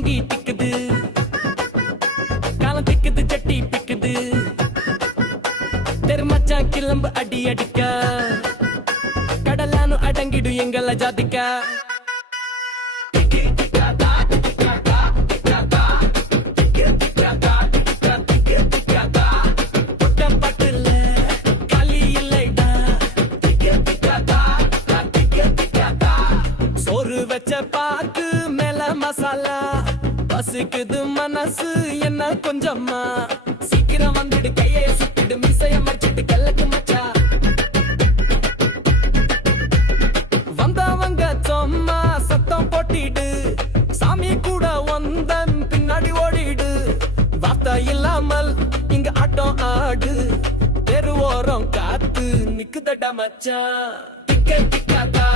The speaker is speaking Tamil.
ஓங்கி திக்குது, காலம் திக்குது சட்டி பிக்குது. தெருமச்சான் கிளம்பு அடி அடிக்க, கடலானு அடங்கிடு எங்கள ஜாதிக்க. வச்ச பாக்கு மேல மசாலா பசிக்குது மனசு என்ன கொஞ்சமா. சீக்கிரம் வந்துடு கையை சுத்திடு மிசைய மடிச்சிட்டு கல்லக்கு மச்சா. வந்தவங்க சும்மா சத்தம் போட்டிடு, சாமி கூட வந்தன் பின்னாடி ஓடிடு. வார்த்தை இல்லாமல் இங்க ஆட்டம் ஆடு, தெருவோரம் காத்து நிக்குதடா மச்சான். டிக்க டிக்காதா